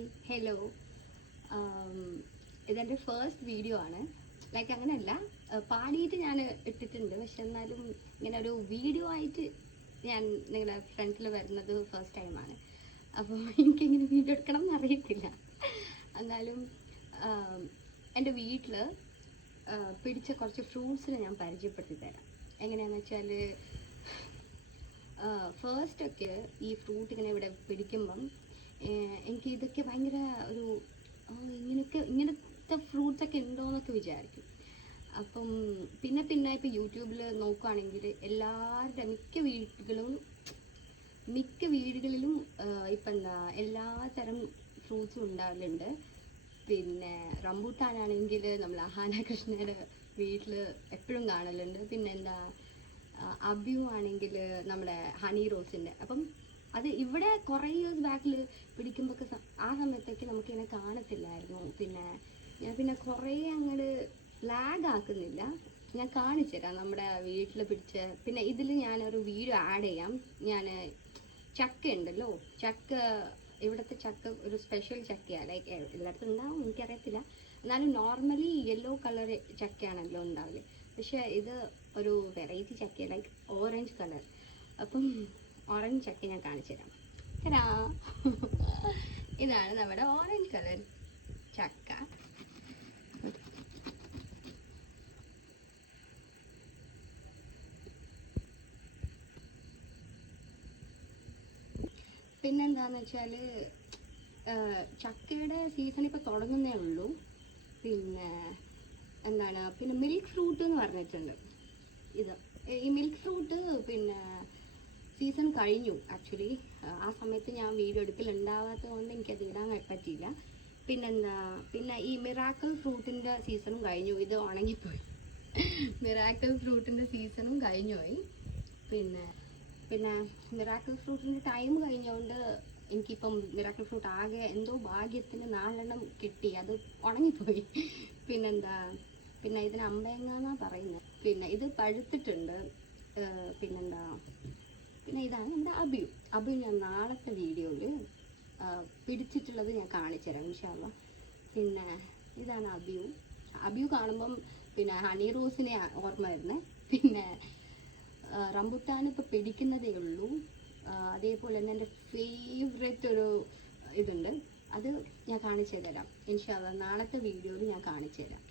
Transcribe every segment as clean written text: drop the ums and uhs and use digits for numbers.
Hi hello. ഇതെൻ്റെ first video ആണ്. Like അങ്ങനെയല്ല, പാടിയിട്ട് ഞാൻ ഇട്ടിട്ടുണ്ട്, പക്ഷെ എന്നാലും ഇങ്ങനെ ഒരു വീഡിയോ ആയിട്ട് ഞാൻ നിങ്ങളുടെ ഫ്രണ്ടിൽ വരുന്നത് ഫസ്റ്റ് ടൈമാണ്. അപ്പോൾ എനിക്കിങ്ങനെ വീഡിയോ എടുക്കണം എന്നറിയത്തില്ല. എന്നാലും എൻ്റെ വീട്ടിൽ പിടിച്ച കുറച്ച് ഫ്രൂട്ട്സിനെ ഞാൻ പരിചയപ്പെടുത്തി തരാം. എങ്ങനെയാണെന്ന് വെച്ചാൽ, ഫസ്റ്റൊക്കെ ഈ ഫ്രൂട്ട് ഇങ്ങനെ ഇവിടെ പിടിക്കുമ്പം എനിക്ക് ഇതൊക്കെ ഭയങ്കര ഒരു ഇങ്ങനത്തെ ഫ്രൂട്ട്സൊക്കെ ഉണ്ടോയെന്നൊക്കെ വിചാരിക്കും. അപ്പം പിന്നെ ഇപ്പോൾ യൂട്യൂബിൽ നോക്കുകയാണെങ്കിൽ എല്ലാവരുടെ മിക്ക വീടുകളിലും ഇപ്പം എല്ലാ തരം ഫ്രൂട്ട്സും ഉണ്ടാവലുണ്ട്. പിന്നെ റംബൂട്ടാനാണെങ്കിൽ നമ്മൾ അഹാന കൃഷ്ണയുടെ വീട്ടിൽ എപ്പോഴും കാണലുണ്ട്. പിന്നെ അബ്യു ആണെങ്കിൽ നമ്മുടെ ഹണി റോസിൻ്റെ. അപ്പം അത് ഇവിടെ കുറേ ഇയേഴ്സ് ബാക്കിൽ പിടിക്കുമ്പോൾ ആ സമയത്തൊക്കെ നമുക്കിങ്ങനെ കാണത്തില്ലായിരുന്നു. ഞാൻ കുറേ അങ്ങോട്ട് ലാഗ് ആക്കുന്നില്ല, ഞാൻ കാണിച്ചു തരാം നമ്മുടെ വീട്ടിൽ പിടിച്ച. പിന്നെ ഇതിൽ ഞാനൊരു വീഡിയോ ആഡ് ചെയ്യാം. ഞാൻ ചക്ക ഉണ്ടല്ലോ, ഇവിടുത്തെ ചക്ക ഒരു സ്പെഷ്യൽ ചക്കയാണ്. ലൈക്ക് എല്ലായിടത്തും ഉണ്ടാവും, എനിക്കറിയത്തില്ല. എന്നാലും നോർമലി യെല്ലോ കളർ ചക്കയാണല്ലോ ഉണ്ടാവില്ല, പക്ഷെ ഇത് ഒരു വെറൈറ്റി ചക്ക, ലൈക്ക് ഓറഞ്ച് കളർ. അപ്പം ഓറഞ്ച് ചക്ക ഞാൻ കാണിച്ചു തരാം. ഇതാണ് നമ്മുടെ ഓറഞ്ച് കളർ ചക്ക. പിന്നെന്താന്ന് വെച്ചാൽ, ചക്കയുടെ സീസൺ ഇപ്പോൾ തുടങ്ങുന്നേ ഉള്ളൂ. പിന്നെ മിൽക്ക് ഫ്രൂട്ട് എന്ന് പറഞ്ഞിട്ടുണ്ട്. ഈ മിൽക്ക് ഫ്രൂട്ട് സീസൺ കഴിഞ്ഞു ആക്ച്വലി. ആ സമയത്ത് ഞാൻ വീഡിയോ എടുക്കലുണ്ടാവാത്തത് കൊണ്ട് എനിക്കത് ഇടാൻ പറ്റിയില്ല. പിന്നെ ഈ മിറാക്കിൾ ഫ്രൂട്ടിൻ്റെ സീസണും കഴിഞ്ഞു. ഇത് ഉണങ്ങിപ്പോയി. മിറാക്കിൾ ഫ്രൂട്ടിൻ്റെ സീസണും കഴിഞ്ഞു പോയി. പിന്നെ മിറാക്കിൾ ഫ്രൂട്ടിൻ്റെ ടൈം കഴിഞ്ഞുകൊണ്ട് എനിക്കിപ്പം മിറാക്കിൾ ഫ്രൂട്ട് ആകെ എന്തോ ഭാഗ്യത്തിന് 4 എണ്ണം കിട്ടി, അത് ഉണങ്ങിപ്പോയി. പിന്നെ ഇതിന് അമ്പയങ്ങാന്നാ പറയുന്നത്. പിന്നെ ഇത് പഴുത്തിട്ടുണ്ട്. പിന്നെ ഇതാണ് നമ്മുടെ അബിയു ഞാൻ നാളത്തെ വീഡിയോയിൽ പിടിച്ചിട്ടുള്ളത് ഞാൻ കാണിച്ചു തരാം ഇൻഷാ അല്ലാഹ്. പിന്നെ ഇതാണ് അബിയു കാണുമ്പം പിന്നെ ഹണി റോസിനെ ഓർമ്മ വരുന്നത്. പിന്നെ റംബുട്ടാൻ ഇപ്പോൾ പിടിക്കുന്നതേ ഉള്ളൂ. അതേപോലെ തന്നെ എൻ്റെ ഫേവറേറ്റ് ഒരു ഇതുണ്ട്, അത് ഞാൻ കാണിച്ചു തരാം ഇൻഷാ അല്ലാഹ്. നാളത്തെ വീഡിയോയിൽ ഞാൻ കാണിച്ചു തരാം.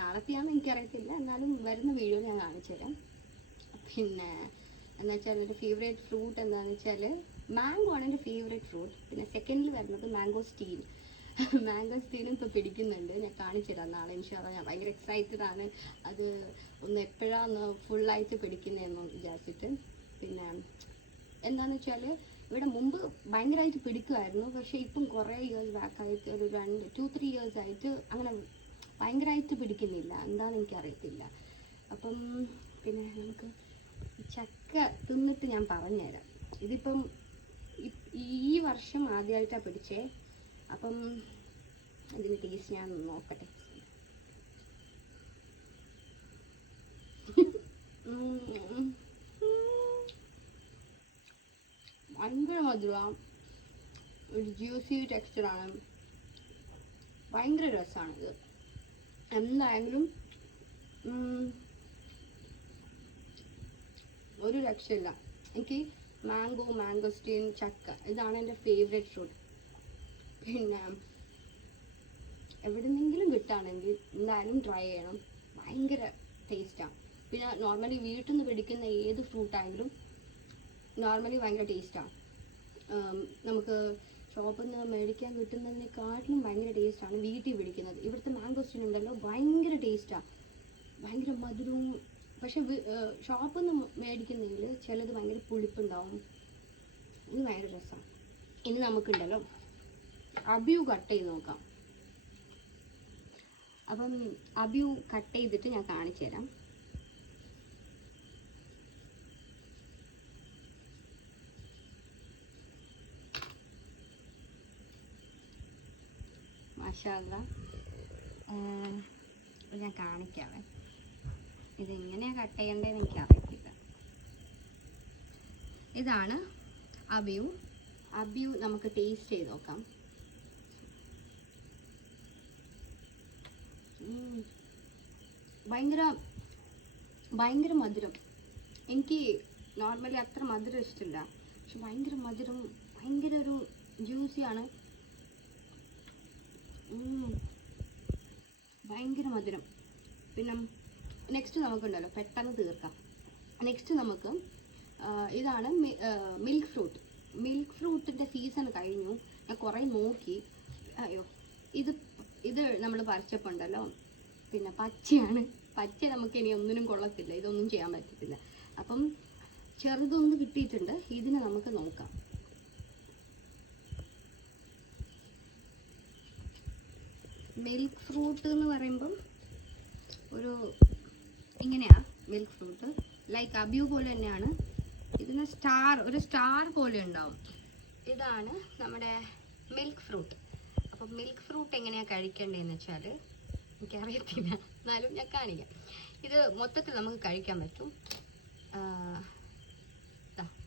നാളത്തെയാണെന്ന് എനിക്കറിയത്തില്ല, എന്നാലും വരുന്ന വീഡിയോയിൽ ഞാൻ കാണിച്ചു തരാം. പിന്നെ എന്ന് വെച്ചാൽ എൻ്റെ ഫേവറേറ്റ് ഫ്രൂട്ട് എന്താണെന്ന് വെച്ചാൽ മാംഗോ ആണ് എൻ്റെ ഫേവറേറ്റ് ഫ്രൂട്ട്. പിന്നെ സെക്കൻഡിൽ വരുന്നത് മാംഗോസ്റ്റീനും ഇപ്പോൾ പിടിക്കുന്നുണ്ട്. ഞാൻ കാണിച്ചു തരാം നാളെ ഇൻഷാ അല്ലാഹ്. ഞാൻ ഭയങ്കര എക്സൈറ്റഡ് ആണ് അത് എപ്പോഴാണ് ഫുള്ളായിട്ട് പിടിക്കുന്നതെന്ന് വിചാരിച്ചിട്ട്. പിന്നെ എന്താണെന്ന് വെച്ചാൽ, ഇവിടെ മുമ്പ് ഭയങ്കരമായിട്ട് പിടിക്കുമായിരുന്നു, പക്ഷേ ഇപ്പം കുറേ ഇയേഴ്സ് ബാക്കായിട്ട് ഒരു 2-3 ഇയേഴ്സ് ആയിട്ട് അങ്ങനെ ഭയങ്കരമായിട്ട് പിടിക്കുന്നില്ല. എന്താണെന്ന് എനിക്കറിയത്തില്ല. അപ്പം പിന്നെ നമുക്ക് ചക്ക തിന്നിട്ട് ഞാൻ പറഞ്ഞുതരാം. ഇതിപ്പം ഈ വർഷം ആദ്യമായിട്ടാണ് പിടിച്ചേ. അപ്പം ഇതിന് ടേസ്റ്റ് ഞാൻ നോക്കട്ടെ. ഭയങ്കര മധുരമാണ്, ഒരു ജ്യൂസി ടെക്സ്ചറാണ്, ഭയങ്കര രസമാണിത്. എന്തായാലും ഒരു രക്ഷയില്ല. എനിക്ക് മാംഗോസ്റ്റീൻ, ചക്ക ഇതാണ് എൻ്റെ ഫേവറേറ്റ് ഫ്രൂട്ട്. പിന്നെ എവിടെന്നെങ്കിലും കിട്ടുകയാണെങ്കിൽ എന്തായാലും ട്രൈ ചെയ്യണം, ഭയങ്കര ടേസ്റ്റാണ്. പിന്നെ നോർമലി വീട്ടിൽ നിന്ന് പിടിക്കുന്ന ഏത് ഫ്രൂട്ടായാലും നോർമലി ഭയങ്കര ടേസ്റ്റാണ്. നമുക്ക് ഷോപ്പിൽ നിന്ന് മേടിക്കാൻ കിട്ടുന്നതിനെക്കാട്ടിലും ഭയങ്കര ടേസ്റ്റാണ് വീട്ടിൽ പിടിക്കുന്നത്. ഇവിടുത്തെ മാംഗോസ്റ്റീൻ ഉണ്ടല്ലോ, ഭയങ്കര ടേസ്റ്റാണ്, ഭയങ്കര മധുരവും. പക്ഷെ ഷോപ്പിൽ നിന്ന് മേടിക്കുന്നതിൽ ചിലത് ഭയങ്കര പുളിപ്പുണ്ടാവും. ഇത് ഭയങ്കര രസമാണ്. ഇനി നമുക്കുണ്ടല്ലോ അബിയു കട്ട് ചെയ്ത് നോക്കാം. അപ്പം അബിയു കട്ട് ചെയ്തിട്ട് ഞാൻ കാണിച്ചു തരാം. മാഷാ അല്ലാഹ്, ഞാൻ കാണിക്കാവേ. ഇതെങ്ങനെയാണ് കട്ട് ചെയ്യേണ്ടതെന്ന് എനിക്കറിയത്തില്ല. ഇതാണ് അബിയു. നമുക്ക് ടേസ്റ്റ് ചെയ്ത് നോക്കാം. ഭയങ്കര ഭയങ്കര മധുരം. എനിക്ക് നോർമലി അത്ര മധുരം ഇഷ്ടമില്ല, പക്ഷെ ഭയങ്കര മധുരം, ഭയങ്കര ഒരു ജ്യൂസിയാണ്, ഭയങ്കര മധുരം. പിന്നെ നെക്സ്റ്റ് നമുക്കുണ്ടല്ലോ, പെട്ടെന്ന് തീർക്കാം. നെക്സ്റ്റ് നമുക്ക് ഇതാണ് മിൽക്ക് ഫ്രൂട്ട്. മിൽക്ക് ഫ്രൂട്ടിൻ്റെ സീസൺ കഴിഞ്ഞു, ഞാൻ കുറേ നോക്കി. അയ്യോ, ഇത് നമ്മൾ പറിച്ചപ്പോൾ ഉണ്ടല്ലോ, പിന്നെ പച്ചയാണ്. പച്ച നമുക്ക് ഇനി ഒന്നിനും കൊള്ളത്തില്ല, ഇതൊന്നും ചെയ്യാൻ പറ്റത്തില്ല. അപ്പം ചെറുതൊന്ന് കിട്ടിയിട്ടുണ്ട്, ഇതിനെ നമുക്ക് നോക്കാം. മിൽക്ക് ഫ്രൂട്ട് എന്ന് പറയുമ്പം ഒരു ഇങ്ങനെയാണ് മിൽക്ക് ഫ്രൂട്ട്, ലൈക്ക് അബ്യൂ പോലെ തന്നെയാണ്. ഇതിന് ഒരു സ്റ്റാർ പോലെ ഉണ്ടാവും. ഇതാണ് നമ്മുടെ മിൽക്ക് ഫ്രൂട്ട്. അപ്പം മിൽക്ക് ഫ്രൂട്ട് എങ്ങനെയാണ് കഴിക്കേണ്ടതെന്ന് വെച്ചാൽ എനിക്കറിയത്തില്ല, എന്നാലും ഞാൻ കാണിക്കാം. ഇത് മൊത്തത്തിൽ നമുക്ക് കഴിക്കാൻ പറ്റും.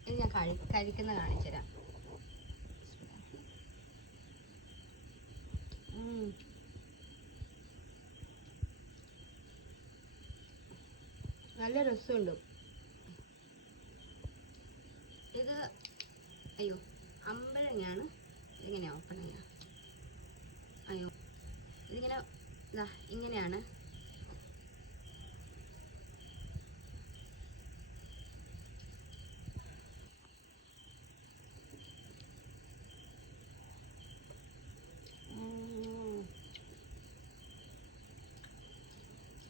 ഇത് ഞാൻ കഴിക്കുന്ന കാണിച്ചുതരാം. നല്ല രസമുണ്ട് ഇത്. അയ്യോ, അമ്പഴങ്ങയാണ്. ഇതിങ്ങനെ ഓപ്പൺ ചെയ്യാം. അയ്യോ, ഇതിങ്ങനെ ഇങ്ങനെയാണ്.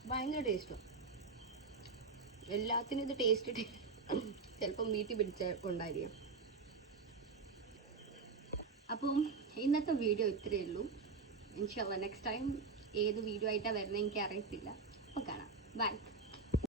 ഭയങ്കര ടേസ്റ്റും. എല്ലാത്തിനും ഇത് ടേസ്റ്റ് ചിലപ്പം വീട്ടിൽ പിടിച്ച കൊണ്ടായിരിക്കും. അപ്പം ഇന്നത്തെ വീഡിയോ ഇത്രയേ ഉള്ളൂ. ഇൻഷാല്ലാ നെക്സ്റ്റ് ടൈം ഏത് വീഡിയോ ആയിട്ടാണ് വരുന്നത് എനിക്ക് അറിയത്തില്ല. അപ്പോൾ കാണാം. ബൈ.